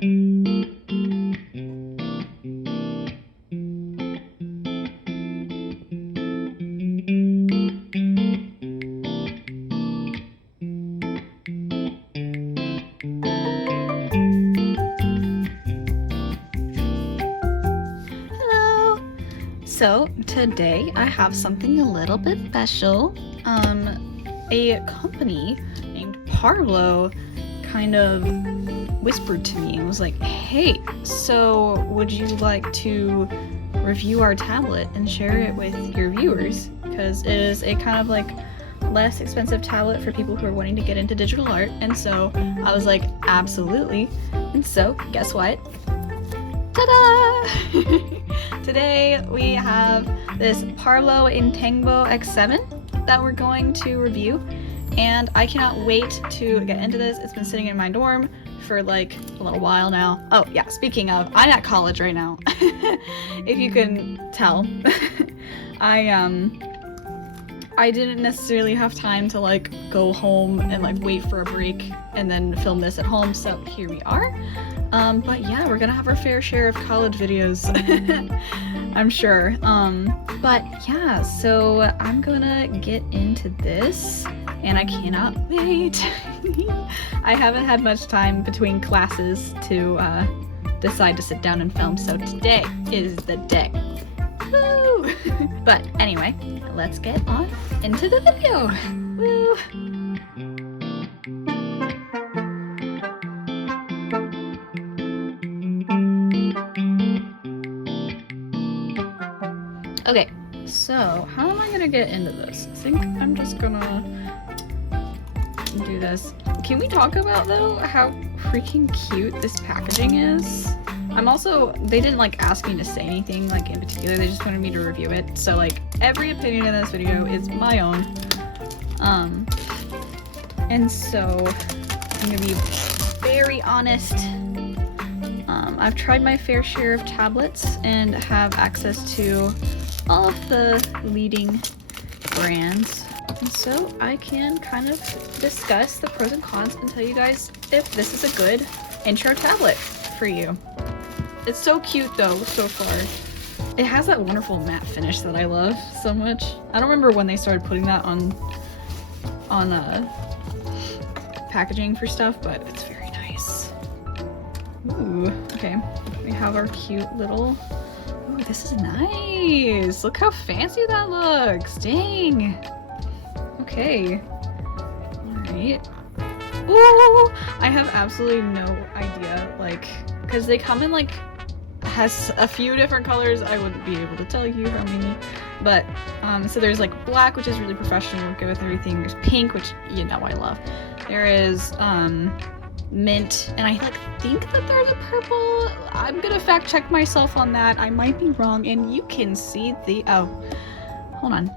So today I have something a little bit special. A company named Parblo kind of whispered to me and was like, hey, so would you like to review our tablet and share it with your viewers? Because it is a kind of like less expensive tablet for people who are wanting to get into digital art. And so I was like, absolutely. And so guess what? Ta-da! Today we have this Parblo Intangbo X7 that we're going to review, and I cannot wait to get into this. It's been sitting in my dorm for like a little while now. Oh yeah, speaking of, I'm at college right now. If you can tell. I didn't necessarily have time to like go home and like wait for a break and then film this at home, so here we are. But yeah, we're gonna have our fair share of college videos, I'm sure. But yeah, so I'm gonna get into this, and I cannot wait. I haven't had much time between classes to decide to sit down and film, so today is the day. Woo! But anyway, let's get on into the video. Woo! Okay, so how am I gonna get into this? I think I'm just gonna do this. Can we talk about though how freaking cute this packaging is? They didn't like ask me to say anything like in particular, they just wanted me to review it. So like every opinion in this video is my own. And so I'm gonna be very honest. I've tried my fair share of tablets and have access to all of the leading brands, and so I can kind of discuss the pros and cons and tell you guys if this is a good intro tablet for you. It's so cute though so far. It has that wonderful matte finish that I love so much. I don't remember when they started putting that on packaging for stuff, but it's very nice. Ooh, okay. We have our cute little... Ooh, this is nice! Look how fancy that looks! Dang! Okay. Alright. Ooh! I have absolutely no idea, like... Because they come in, like... has a few different colors. I wouldn't be able to tell you how many. But, so there's, like, black, which is really professional, good with everything. There's pink, which, you know I love. There is, mint, and I think that there's a purple. I'm gonna fact check myself on that. I might be wrong, and you can see the hold on,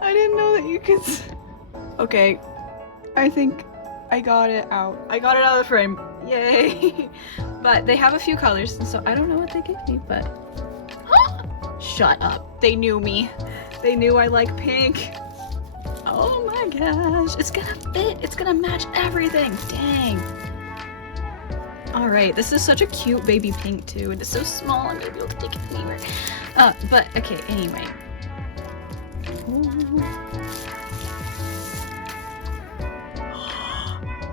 I didn't know that you could okay, I think I got it out. I got it out of the frame. Yay! But they have a few colors, and so I don't know what they gave me, but shut up, they knew me. They knew I like pink. Oh my gosh, it's gonna fit, it's gonna match everything, dang. Alright, this is such a cute baby pink too, and it's so small, I'm gonna be able to take it anywhere. But, okay, anyway. Ooh.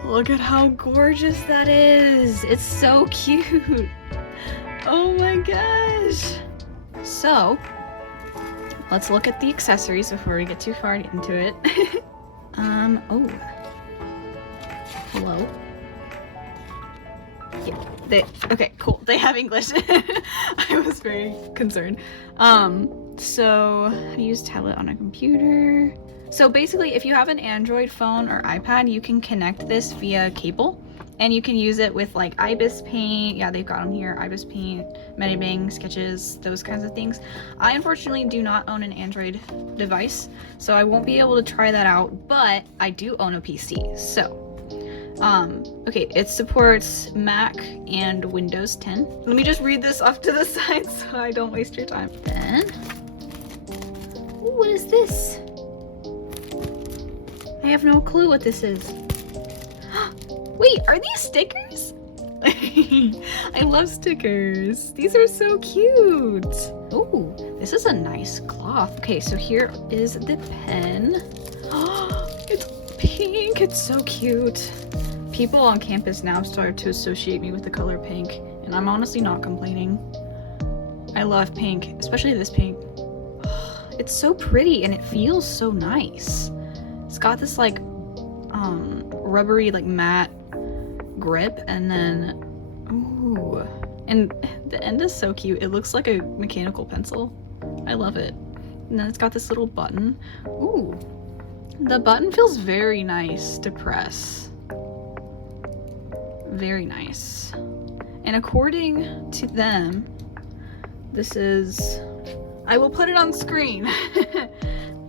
Look at how gorgeous that is, it's so cute. Oh my gosh. So, let's look at the accessories before we get too far into it. Oh. Hello. Yeah, okay, cool. They have English. I was very concerned. So, how to use tablet on a computer. So basically, if you have an Android phone or iPad, you can connect this via cable. And you can use it with like IBIS Paint, yeah, they've got them here, IBIS Paint, Medibang, Sketches, those kinds of things. I unfortunately do not own an Android device, so I won't be able to try that out, but I do own a PC, so. Okay, it supports Mac and Windows 10. Let me just read this off to the side so I don't waste your time. Then, ooh, what is this? I have no clue what this is. Wait, are these stickers? I love stickers. These are so cute. Oh, this is a nice cloth. Okay, so here is the pen. It's pink. It's so cute. People on campus now start to associate me with the color pink, and I'm honestly not complaining. I love pink, especially this pink. It's so pretty and it feels so nice. It's got this like rubbery, like matte grip, and then ooh, and the end is so cute. It looks like a mechanical pencil. I love it. And then it's got this little button. Ooh, the button feels very nice to press. Very nice. And according to them, this is, I will put it on screen.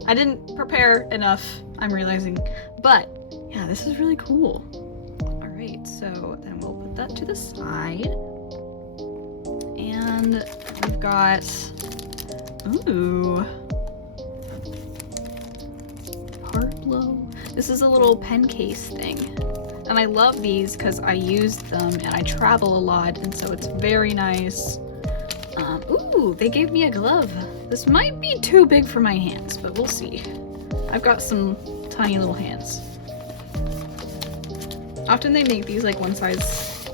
I didn't prepare enough, I'm realizing, but yeah, this is really cool. All right, so then we'll put that to the side. And we've got, ooh, Parblo. This is a little pen case thing. And I love these because I use them and I travel a lot, and so it's very nice. Ooh, they gave me a glove. This might be too big for my hands, but we'll see. I've got some tiny little hands. Often they make these like one size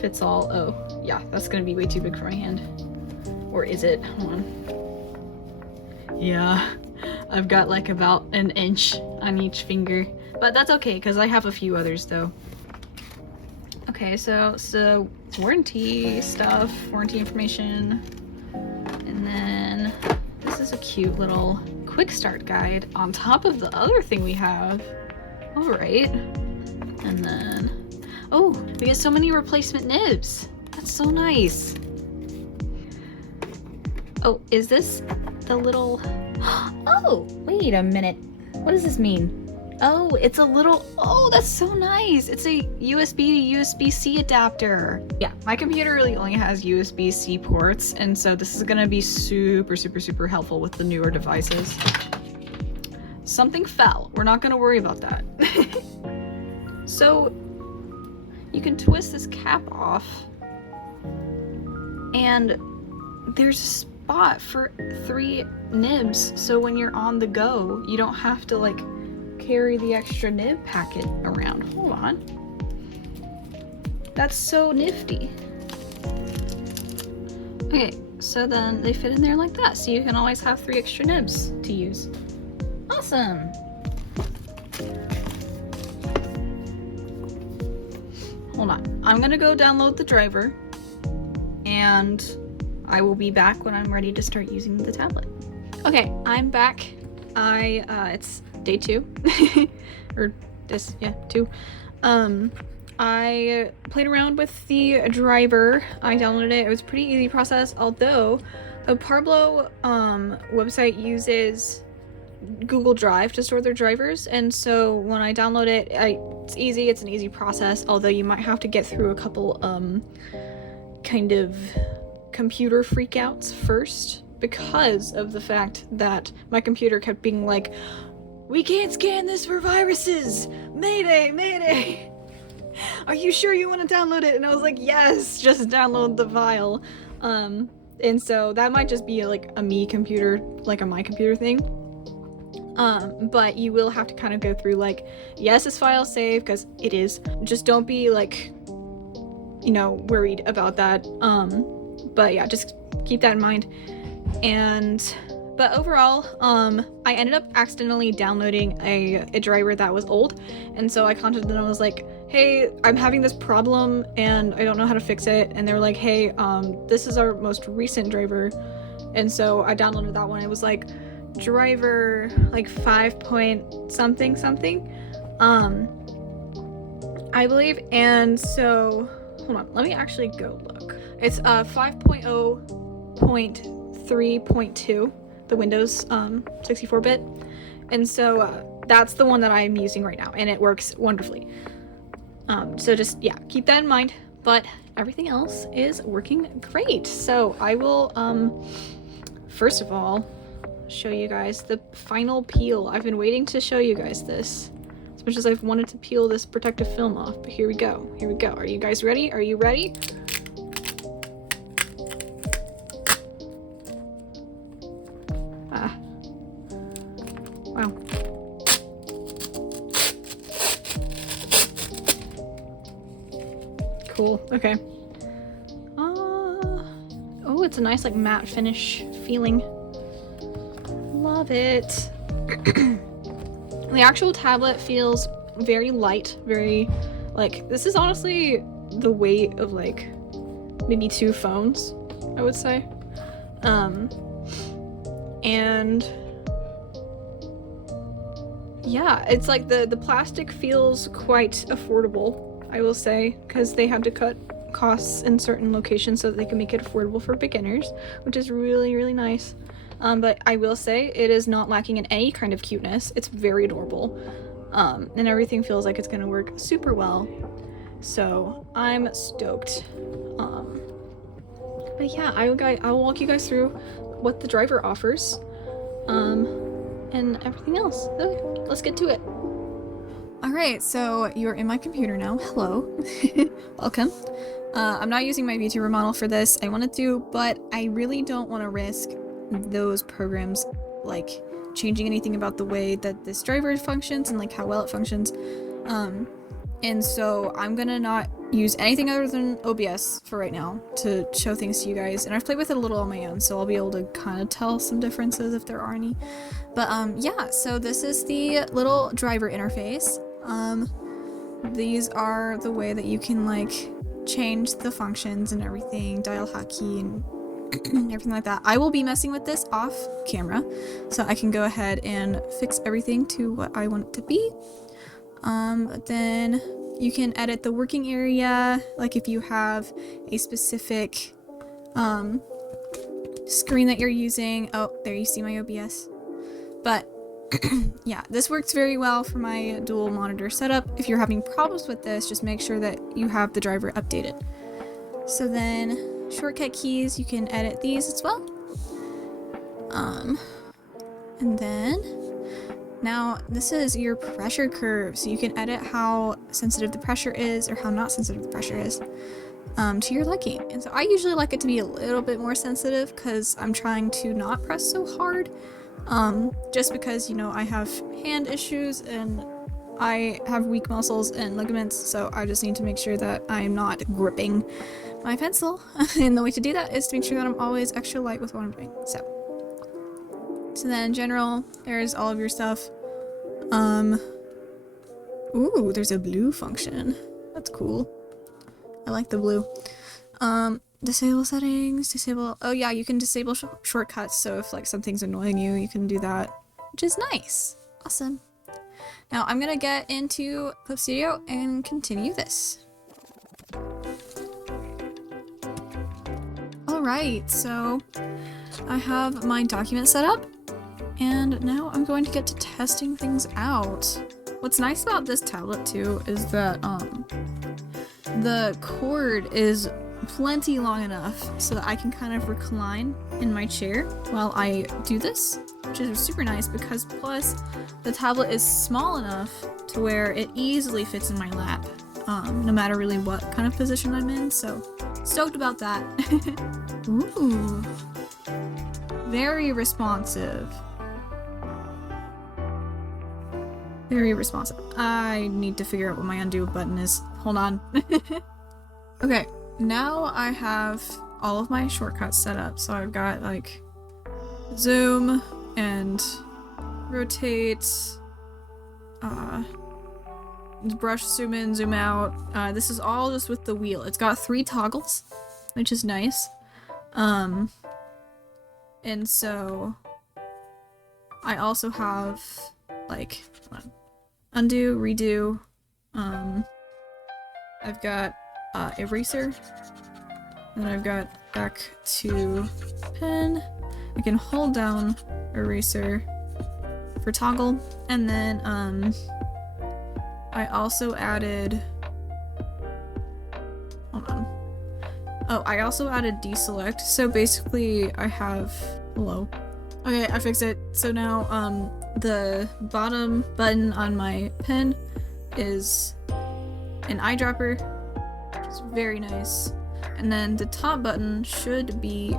fits all. Oh, yeah, that's gonna be way too big for my hand. Or is it? Hold on. Yeah, I've got like about an inch on each finger. But that's okay, because I have a few others though. Okay, so warranty stuff, warranty information. And then this is a cute little quick start guide on top of the other thing we have. All right. And then, oh, we get so many replacement nibs. That's so nice. Oh, is this the little, oh, wait a minute. What does this mean? Oh, it's a little, oh, that's so nice. It's a USB to USB-C adapter. Yeah, my computer really only has USB-C ports, and so this is gonna be super, super, super helpful with the newer devices. Something fell. We're not gonna worry about that. So you can twist this cap off, and there's a spot for 3 nibs, so when you're on the go, you don't have to like carry the extra nib packet around. Hold on. That's so nifty. Okay, so then they fit in there like that, so you can always have 3 extra nibs to use. Awesome. Hold on. I'm gonna go download the driver, and I will be back when I'm ready to start using the tablet. Okay, I'm back. It's day 2. Or this, yeah, 2. I played around with the driver. I downloaded it. It was a pretty easy process, although the Parblo website uses Google Drive to store their drivers, and so when I download it, it's easy. It's an easy process, although you might have to get through a couple kind of computer freakouts first, because of the fact that my computer kept being like, we can't scan this for viruses! Mayday! Mayday! Are you sure you want to download it? And I was like, yes, just download the file. And so that might just be like a me computer, like a my computer thing. But you will have to kind of go through like, yes, this file saved, because it is. Just don't be like, you know, worried about that. But yeah, just keep that in mind. But overall, I ended up accidentally downloading a driver that was old, and so I contacted them and was like, hey, I'm having this problem and I don't know how to fix it. And they were like, hey, this is our most recent driver. And so I downloaded that one. It was like driver like 5 point something something, I believe. And so hold on, let me actually go look. It's 5.0.3.2, the Windows 64-bit, and so that's the one that I'm using right now, and it works wonderfully. So just, yeah, keep that in mind, but everything else is working great. So I will first of all show you guys the final peel. I've been waiting to show you guys this. as much as I've wanted to peel this protective film off. But here we go. Here we go. Are you guys ready? Are you ready? Ah. Wow. Cool. Okay. Oh, it's a nice like matte finish feeling. Love it. The actual tablet feels very light, very like this is honestly the weight of like maybe 2 phones, I would say. And yeah, it's like the plastic feels quite affordable, I will say, because they had to cut costs in certain locations so that they can make it affordable for beginners, which is really, really nice. But I will say it is not lacking in any kind of cuteness. It's very adorable. And everything feels like it's gonna work super well. So I'm stoked. But yeah, I'll walk you guys through what the driver offers. And everything else. Okay, let's get to it. Alright, so you're in my computer now. Hello. Welcome. I'm not using my VTuber model for this. I wanted to, but I really don't want to risk those programs like changing anything about the way that this driver functions and like how well it functions. And so I'm gonna not use anything other than OBS for right now to show things to you guys. And I've played with it a little on my own, so I'll be able to kind of tell some differences if there are any. But yeah, so this is the little driver interface. These are the way that you can like change the functions and everything, dial hotkey and everything like that. I will be messing with this off camera so I can go ahead and fix everything to what I want it to be. But then you can edit the working area, like if you have a specific screen that you're using. Oh, there you see my OBS. But yeah, this works very well for my dual monitor setup. If you're having problems with this, just make sure that you have the driver updated. So then shortcut keys, you can edit these as well. And then now this is your pressure curve, so you can edit how sensitive the pressure is or how not sensitive the pressure is to your liking. And so I usually like it to be a little bit more sensitive because I'm trying to not press so hard. Just because, you know, I have hand issues and I have weak muscles and ligaments, so I just need to make sure that I'm not gripping my pencil. And the way to do that is to make sure that I'm always extra light with what I'm doing. So then in general, there's all of your stuff. Ooh, there's a blue function. That's cool. I like the blue. Disable settings, disable, oh yeah, you can disable shortcuts, so if like something's annoying you, you can do that, which is nice. Awesome. Now I'm gonna get into Clip Studio and continue this. Alright, so I have my document set up, and now I'm going to get to testing things out. What's nice about this tablet too is that the cord is plenty long enough so that I can kind of recline in my chair while I do this, which is super nice because plus the tablet is small enough to where it easily fits in my lap, no matter really what kind of position I'm in, so stoked about that. Ooh, very responsive. Very responsive. I need to figure out what my undo button is. Hold on. Okay. Now I have all of my shortcuts set up, so I've got like zoom and rotate, brush zoom in, zoom out. This is all just with the wheel. It's got 3 toggles, which is nice. And so I also have like undo, redo. I've got eraser, and I've got back to pen. I can hold down eraser for toggle, and then I also added, hold on. Oh, I also added deselect. So basically I have, hello. Okay, I fixed it. So now the bottom button on my pen is an eyedropper, which is very nice. And then the top button should be,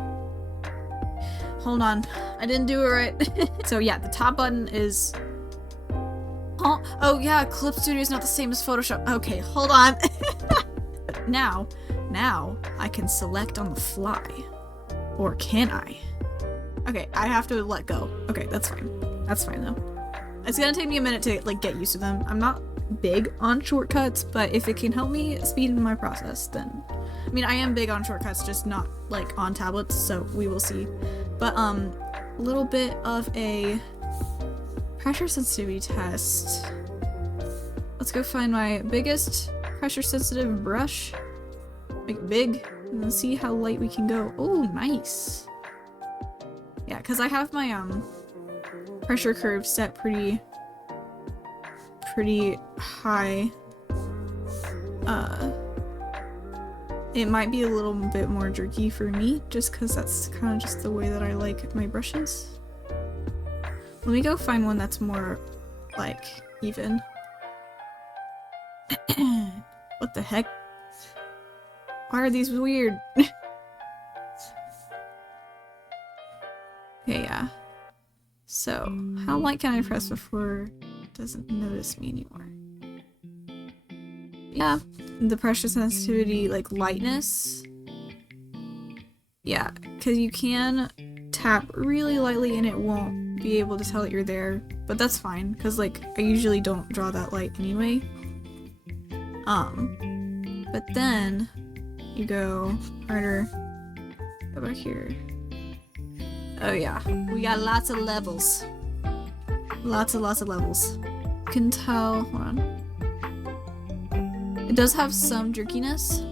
hold on, I didn't do it right. So yeah, the top button is, oh yeah, Clip Studio is not the same as Photoshop. Okay, hold on. Now I can select on the fly. Or can I? Okay, I have to let go. Okay, that's fine. That's fine though. It's gonna take me a minute to like get used to them. I'm not big on shortcuts, but if it can help me speed in my process, then I mean, I am big on shortcuts, just not like on tablets, so we will see. But a little bit of a pressure sensitivity test. Let's go find my biggest pressure sensitive brush. Make it big and see how light we can go. Oh, nice. Yeah, because I have my pressure curve set pretty high. It might be a little bit more jerky for me, just because that's kind of just the way that I like my brushes. Let me go find one that's more, like, even. What the heck? Why are these weird? Okay, yeah. So, how light can I press before it doesn't notice me anymore? Yeah, the pressure sensitivity, like lightness. Yeah, because you can tap really lightly and it won't be able to tell that you're there, but that's fine, because like I usually don't draw that light anyway. But then you go harder. How about here? Oh yeah, we got lots of levels. Lots of levels. You can tell, hold on. It does have some jerkiness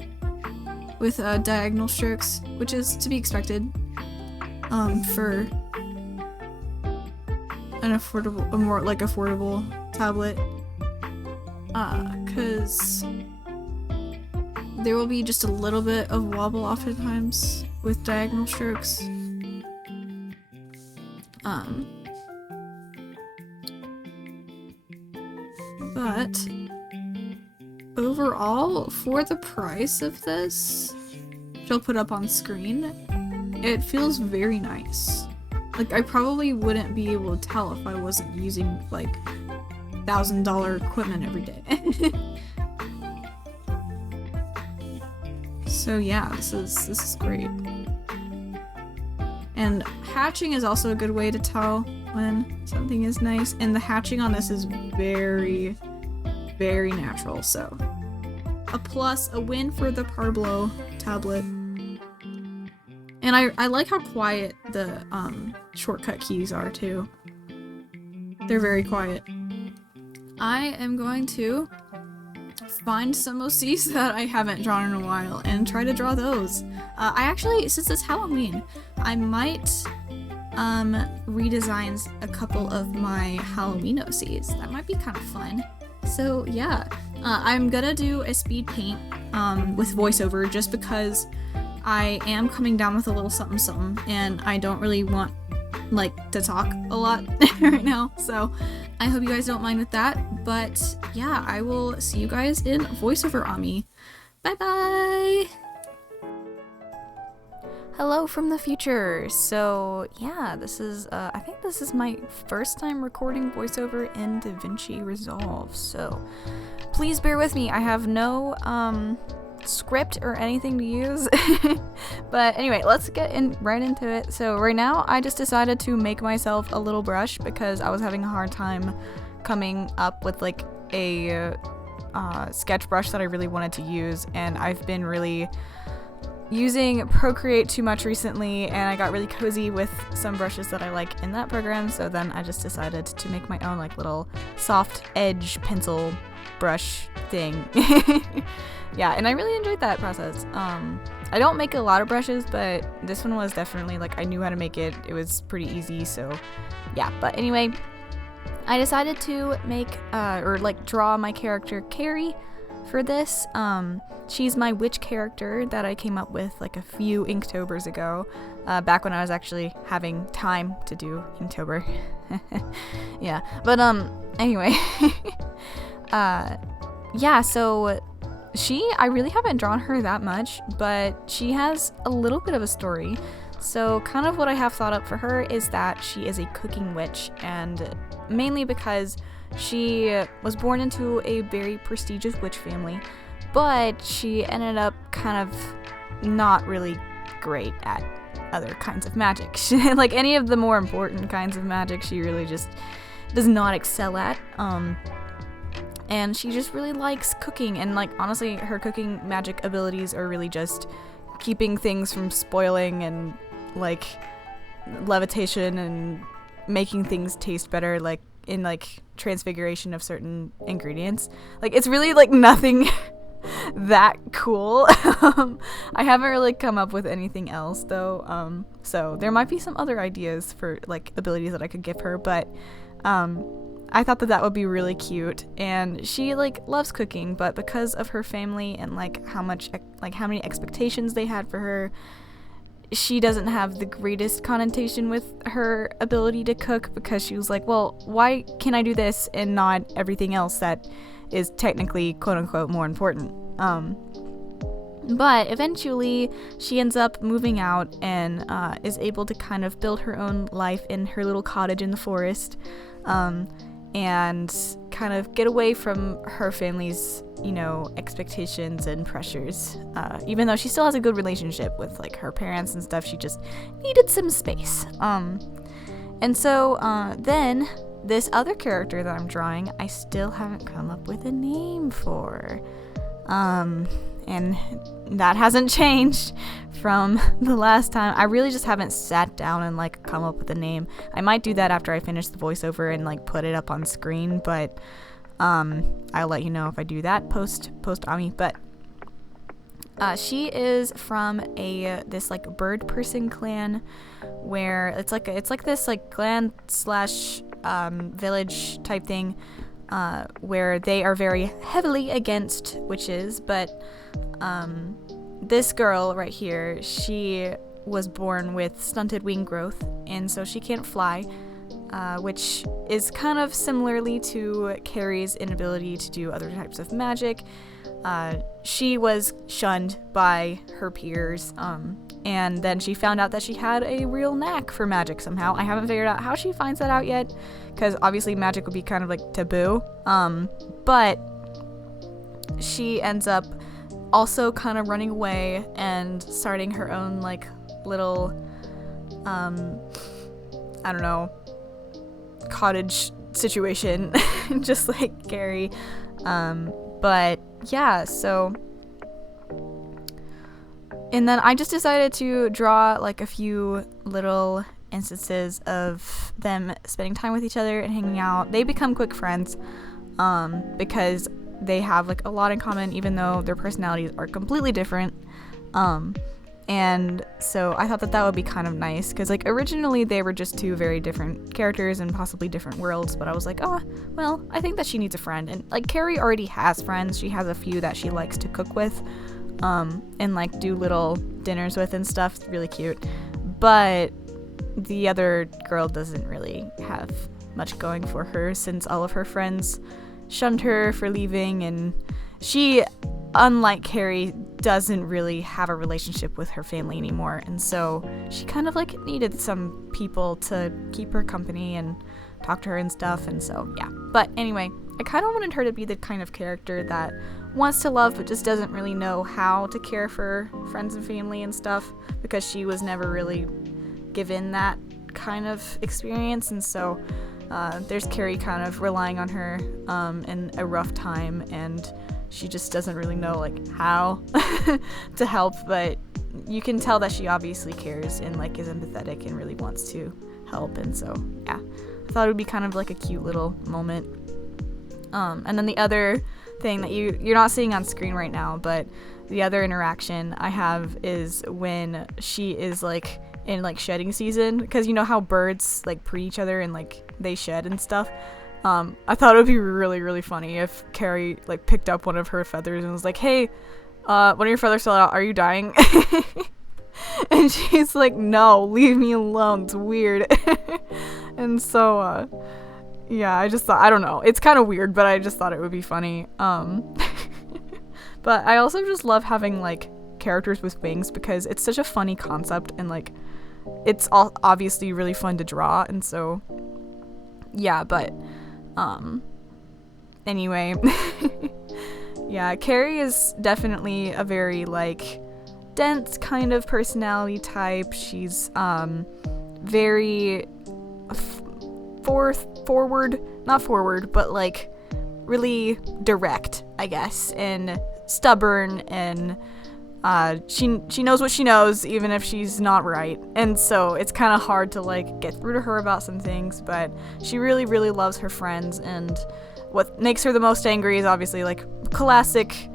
with diagonal strokes, which is to be expected for an affordable, a more like affordable tablet. Cause there will be just a little bit of wobble oftentimes with diagonal strokes. But overall, for the price of this, which I'll put up on screen, it feels very nice. Like, I probably wouldn't be able to tell if I wasn't using, like, $1,000 equipment every day. So yeah, this is great. And hatching is also a good way to tell when something is nice, and the hatching on this is very, very natural, so a plus, a win for the Parblo tablet. And I like how quiet the shortcut keys are too. They're very quiet. I am going to find some OCs that I haven't drawn in a while and try to draw those. I actually, since it's Halloween, I might redesign a couple of my Halloween OCs. That might be kind of fun. So yeah, I'm gonna do a speed paint with voiceover just because I am coming down with a little something something and I don't really want like to talk a lot right now, so I hope you guys don't mind with that. But yeah, I will see you guys in voiceover on me. Bye bye. Hello from the future. So yeah, this is I think this is my first time recording voiceover in DaVinci Resolve, so please bear with me. I have no script or anything to use. But anyway, let's get right into it. So right now I just decided to make myself a little brush because I was having a hard time coming up with like a sketch brush that I really wanted to use, and I've been really using Procreate too much recently, and I got really cozy with some brushes that I like in that program, so then I just decided to make my own like little soft edge pencil brush thing. Yeah, and I really enjoyed that process. I don't make a lot of brushes, but this one was definitely like I knew how to make it. It was pretty easy, so yeah. But anyway, I decided to make or like draw my character Carrie for this. She's my witch character that I came up with like a few Inktobers ago, back when I was actually having time to do Inktober. Yeah, but anyway. yeah, so I really haven't drawn her that much, but she has a little bit of a story. So kind of what I have thought up for her is that she is a cooking witch, and mainly because she was born into a very prestigious witch family, but she ended up kind of not really great at other kinds of magic. Like any of the more important kinds of magic, she really just does not excel at. And she just really likes cooking, and like honestly her cooking magic abilities are really just keeping things from spoiling and like levitation and making things taste better, like in like transfiguration of certain ingredients. Like it's really like nothing that cool. I haven't really come up with anything else though, so there might be some other ideas for like abilities that I could give her, but I thought that would be really cute. And she like loves cooking, but because of her family and like how many expectations they had for her, she doesn't have the greatest connotation with her ability to cook, because she was like, well, why can I do this and not everything else that is technically quote unquote more important? But eventually she ends up moving out and is able to kind of build her own life in her little cottage in the forest, and kind of get away from her family's, expectations and pressures. Even though she still has a good relationship with like her parents and stuff, she just needed some space. And so then this other character that I'm drawing, I still haven't come up with a name for. And that hasn't changed from the last time. I really just haven't sat down and like come up with a name. I might do that after I finish the voiceover and like put it up on screen, but I'll let you know if I do that post Ami. But she is from this like bird person clan, where it's like this like clan slash village type thing, where they are very heavily against witches. But this girl right here, she was born with stunted wing growth, and so she can't fly, which is kind of similarly to Carrie's inability to do other types of magic. She was shunned by her peers, and then she found out that she had a real knack for magic somehow. I haven't figured out how she finds that out yet, because obviously magic would be kind of like taboo, but she ends up also kind of running away and starting her own like little I don't know, cottage situation just like Carrie. But yeah, so and then I just decided to draw like a few little instances of them spending time with each other and hanging out. They become quick friends because they have like a lot in common, even though their personalities are completely different. And so I thought that would be kind of nice, because like originally they were just two very different characters and possibly different worlds, but I was like, oh well, I think that she needs a friend. And like Carrie already has friends. She has a few that she likes to cook with and like do little dinners with and stuff. It's really cute. But the other girl doesn't really have much going for her, since all of her friends shunned her for leaving, and she, unlike Carrie, doesn't really have a relationship with her family anymore, and so she kind of like needed some people to keep her company and talk to her and stuff. And so yeah, but anyway, I kind of wanted her to be the kind of character that wants to love but just doesn't really know how to care for friends and family and stuff, because she was never really given that kind of experience. And so there's Carrie kind of relying on her in a rough time, and she just doesn't really know like how to help, but you can tell that she obviously cares and like is empathetic and really wants to help. And so yeah, I thought it would be kind of like a cute little moment. And then the other thing that you're not seeing on screen right now, but the other interaction I have is when she is like in like shedding season, because you know how birds like pre each other and like they shed and stuff. I thought it would be really, really funny if Carrie like picked up one of her feathers and was like, hey, one of your feathers fell out, are you dying? And she's like, no, leave me alone, it's weird. And so Yeah, I just thought, I don't know, it's kind of weird, but I just thought it would be funny. But I also just love having like characters with wings because it's such a funny concept, and like it's all obviously really fun to draw, and so yeah. But anyway, yeah, Carrie is definitely a very like dense kind of personality type. She's very not forward, but like really direct, I guess, and stubborn, and she knows what she knows even if she's not right, and so it's kind of hard to like get through to her about some things, but she really loves her friends. And what makes her the most angry is obviously like classic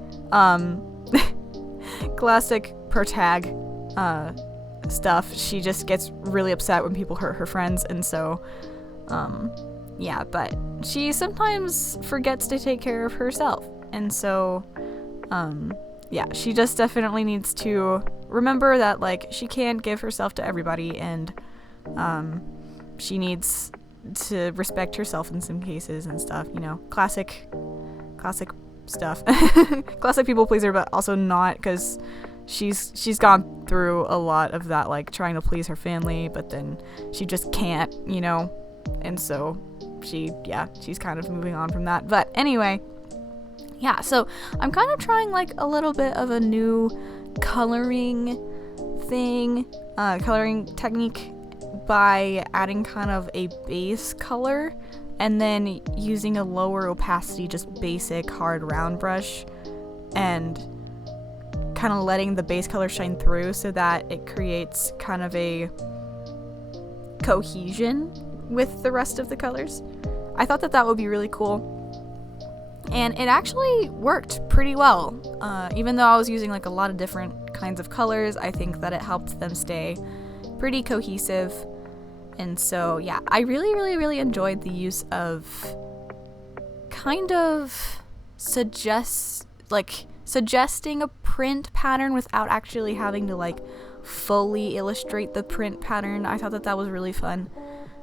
classic protag stuff. She just gets really upset when people hurt her friends, and so yeah, but she sometimes forgets to take care of herself, and so yeah, she just definitely needs to remember that like she can't give herself to everybody, and she needs to respect herself in some cases and stuff, you know, classic stuff. Classic people pleaser, but also not, because she's gone through a lot of that, like trying to please her family, but then she just can't, you know, and so she's kind of moving on from that. But anyway, yeah, so I'm kind of trying like a little bit of a new coloring technique by adding kind of a base color and then using a lower opacity, just basic hard round brush, and kind of letting the base color shine through so that it creates kind of a cohesion with the rest of the colors. I thought that would be really cool. And it actually worked pretty well. Even though I was using like a lot of different kinds of colors, I think that it helped them stay pretty cohesive. And so yeah, I really enjoyed the use of kind of suggesting a print pattern without actually having to like fully illustrate the print pattern. I thought that was really fun.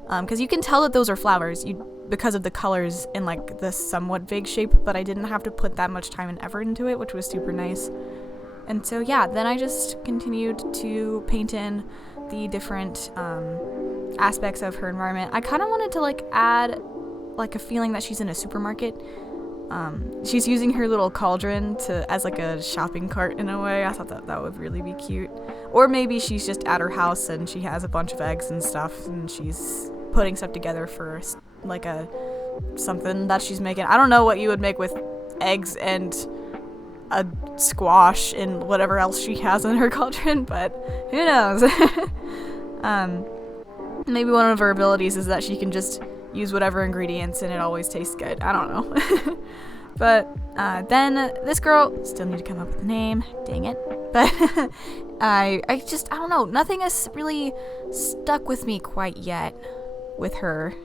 Because you can tell that those are flowers because of the colors in like the somewhat vague shape, but I didn't have to put that much time and effort into it, which was super nice. And so yeah, then I just continued to paint in the different aspects of her environment. I kind of wanted to like add like a feeling that she's in a supermarket. She's using her little cauldron as like a shopping cart in a way. I thought that would really be cute. Or maybe she's just at her house and she has a bunch of eggs and stuff, and she's putting stuff together for like something that she's making. I don't know what you would make with eggs and a squash and whatever else she has in her cauldron, but who knows? Maybe one of her abilities is that she can just use whatever ingredients and it always tastes good. I don't know. But then this girl, still need to come up with a name, dang it. But I don't know, nothing has really stuck with me quite yet with her.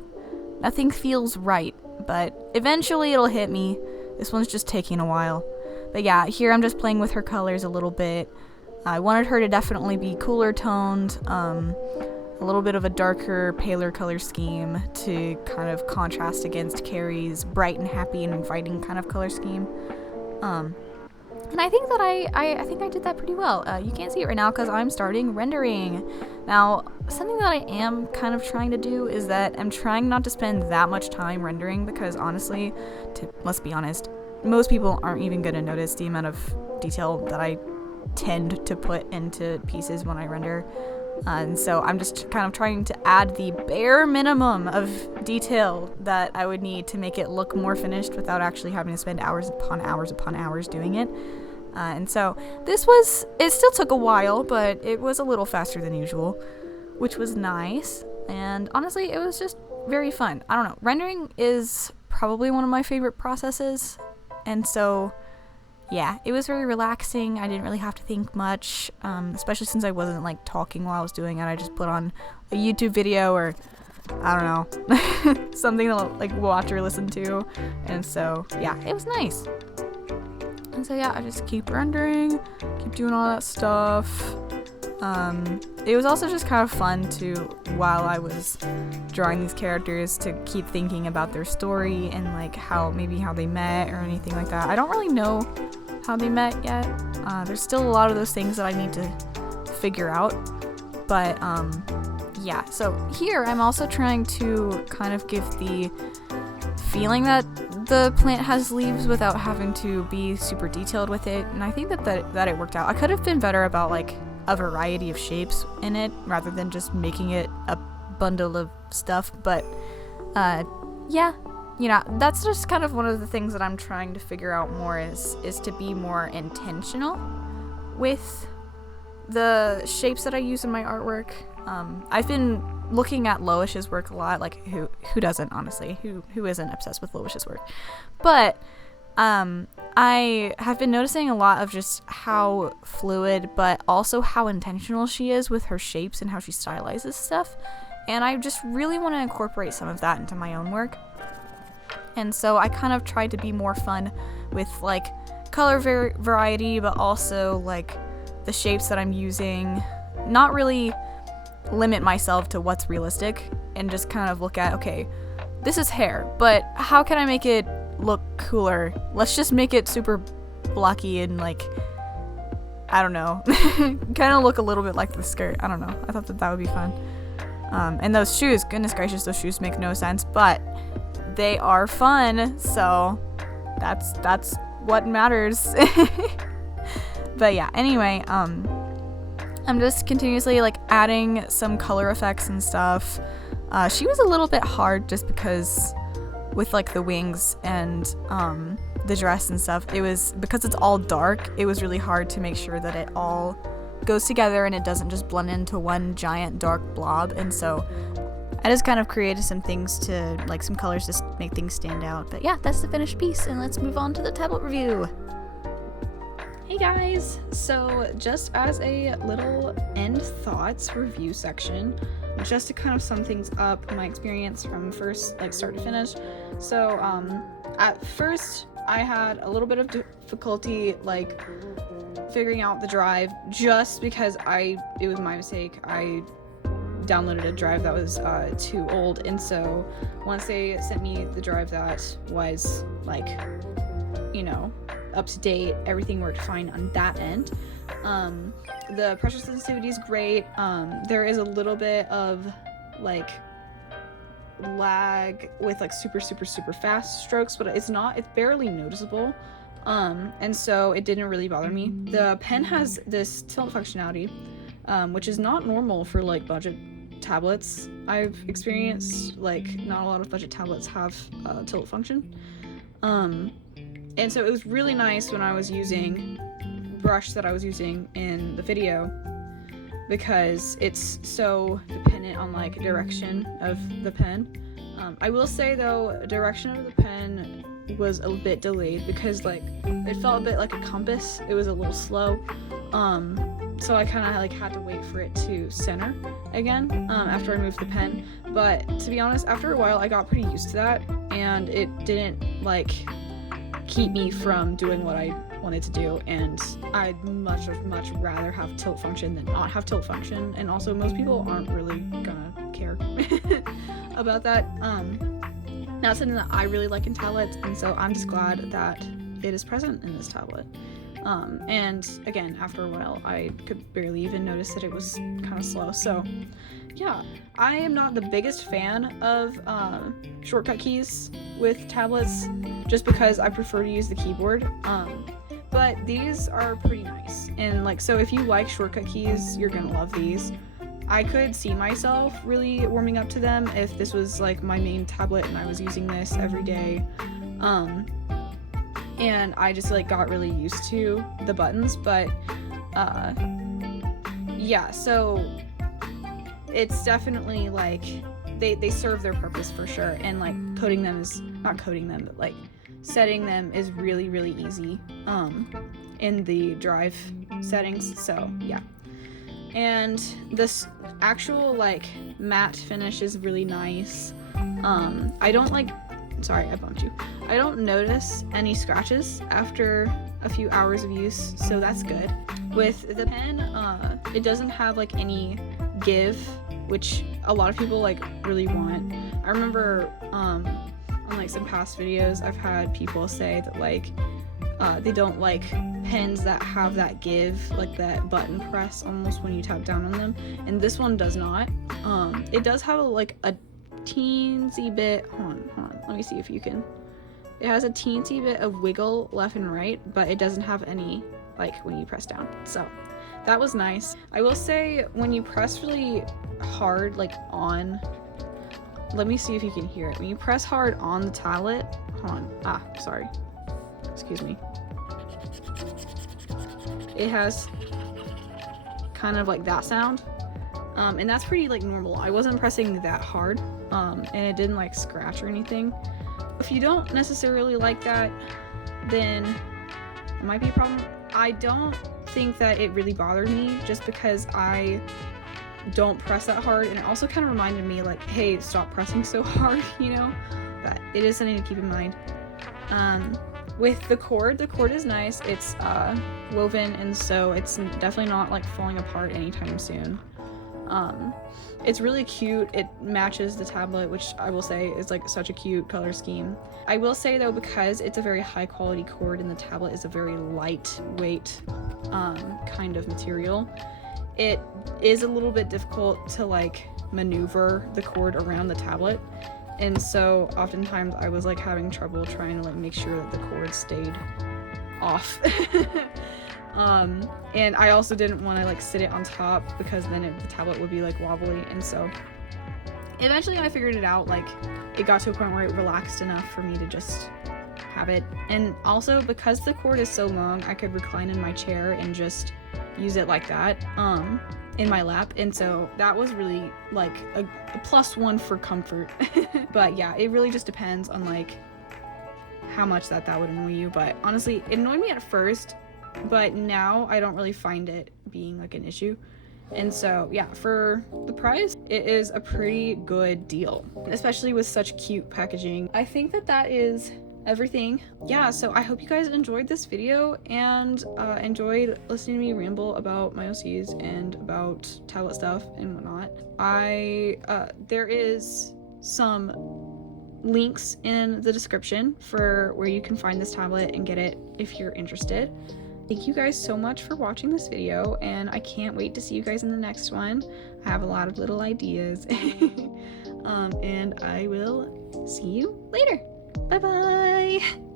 Nothing feels right, but eventually it'll hit me. This one's just taking a while. But yeah, here I'm just playing with her colors a little bit. I wanted her to definitely be cooler toned, a little bit of a darker, paler color scheme to kind of contrast against Carrie's bright and happy and inviting kind of color scheme. And I think that I think I did that pretty well. You can't see it right now because I'm starting rendering. Now, something that I am kind of trying to do is that I'm trying not to spend that much time rendering, because honestly, let's be honest, most people aren't even going to notice the amount of detail that I tend to put into pieces when I render. And so I'm just kind of trying to add the bare minimum of detail that I would need to make it look more finished without actually having to spend hours upon hours doing it. And so it still took a while, but it was a little faster than usual, which was nice. And honestly, it was just very fun. I don't know, rendering is probably one of my favorite processes. And so yeah, it was very relaxing. I didn't really have to think much, especially since I wasn't like talking while I was doing it. I just put on a YouTube video or I don't know, something to like watch or listen to. And so yeah, it was nice. And so yeah, I just keep rendering, keep doing all that stuff. It was also just kind of fun to, while I was drawing these characters, to keep thinking about their story and like how they met or anything like that. I don't really know how they met yet. There's still a lot of those things that I need to figure out, but yeah. So here I'm also trying to kind of give the feeling that the plant has leaves without having to be super detailed with it, and I think that it worked out. I could have been better about like a variety of shapes in it rather than just making it a bundle of stuff, but yeah, you know, that's just kind of one of the things that I'm trying to figure out more is to be more intentional with the shapes that I use in my artwork. I've been looking at Loish's work a lot, like who doesn't, honestly, who isn't obsessed with Loish's work, but I have been noticing a lot of just how fluid but also how intentional she is with her shapes and how she stylizes stuff, and I just really want to incorporate some of that into my own work. And so I kind of tried to be more fun with like color variety, but also like the shapes that I'm using, not really limit myself to what's realistic, and just kind of look at, okay, this is hair, but how can I make it look cooler? Let's just make it super blocky and like, I don't know, kind of look a little bit like the skirt. I don't know. I thought that would be fun. And those shoes, goodness gracious, those shoes make no sense, but they are fun, so that's what matters. But yeah, anyway, I'm just continuously like adding some color effects and stuff. She was a little bit hard just because with like the wings and the dress and stuff, it was, because it's all dark, it was really hard to make sure that it all goes together and it doesn't just blend into one giant dark blob. And so I just kind of created some things to, like, some colors to make things stand out. But yeah, that's the finished piece, and let's move on to the tablet review. Hey guys! So just as a little end thoughts review section, just to kind of sum things up, my experience from first, like, start to finish. So at first I had a little bit of difficulty like figuring out the drive, just because it was my mistake. I downloaded a drive that was too old, and so once they sent me the drive that was like, you know, up to date, everything worked fine on that end. The pressure sensitivity is great. There is a little bit of like lag with like super fast strokes, but it's barely noticeable. And so it didn't really bother me. The pen has this tilt functionality, which is not normal for like budget tablets. I've experienced like not a lot of budget tablets have tilt function. And so it was really nice when I was using brush that I was using in the video, because it's so dependent on like direction of the pen. I will say though, direction of the pen was a bit delayed because like it felt a bit like a compass. It was a little slow. So I kind of like had to wait for it to center again after I moved the pen. But to be honest, after a while I got pretty used to that, and it didn't like keep me from doing what I wanted to do, and I'd much rather have tilt function than not have tilt function. And also most people aren't really gonna care about that. Not something that I really like in tablets, and so I'm just glad that it is present in this tablet. And again, after a while I could barely even notice that it was kind of slow. So yeah, I am not the biggest fan of shortcut keys with tablets, just because I prefer to use the keyboard. But these are pretty nice, and like, so if you like shortcut keys, you're gonna love these. I could see myself really warming up to them if this was like my main tablet and I was using this every day. And I just like got really used to the buttons, but yeah, so it's definitely like they serve their purpose for sure, and like coding them is not coding them, but like setting them is really easy in the drive settings. So yeah, and this actual like matte finish is really nice. I don't like, sorry, I bumped you. I don't notice any scratches after a few hours of use, so that's good. With the pen, it doesn't have like any give, which a lot of people like really want. I remember on like some past videos I've had people say that like they don't like pens that have that give, like that button press almost when you tap down on them, and this one does not. It does have like a teensy bit, hold on, let me see if you can. It has a teensy bit of wiggle left and right, but it doesn't have any like when you press down, so that was nice. I will say when you press really hard like on, let me see if you can hear it, when you press hard on the tablet, hold on, sorry, excuse me, it has kind of like that sound, and that's pretty like normal. I wasn't pressing that hard, and it didn't like scratch or anything. If you don't necessarily like that, then it might be a problem. I don't think that it really bothered me just because I don't press that hard, and it also kind of reminded me like, hey, stop pressing so hard, you know, but it is something to keep in mind. With the cord is nice. It's woven, and so it's definitely not like falling apart anytime soon. It's really cute. It matches the tablet, which I will say is like such a cute color scheme. I will say though, because it's a very high quality cord and the tablet is a very lightweight kind of material, it is a little bit difficult to like maneuver the cord around the tablet, and so oftentimes I was like having trouble trying to like make sure that the cord stayed off. And I also didn't want to like sit it on top because then the tablet would be like wobbly, and so eventually I figured it out. Like it got to a point where it relaxed enough for me to just have it, and also because the cord is so long, I could recline in my chair and just use it like that in my lap, and so that was really like a +1 for comfort. But yeah, it really just depends on like how much that would annoy you, but honestly it annoyed me at first, but now I don't really find it being like an issue. And so yeah, for the price, it is a pretty good deal, especially with such cute packaging. I think that is everything. Yeah, so I hope you guys enjoyed this video and enjoyed listening to me ramble about my OCs and about tablet stuff and whatnot. There is some links in the description for where you can find this tablet and get it if you're interested. Thank you guys so much for watching this video, and I can't wait to see you guys in the next one. I have a lot of little ideas. And I will see you later. Bye bye.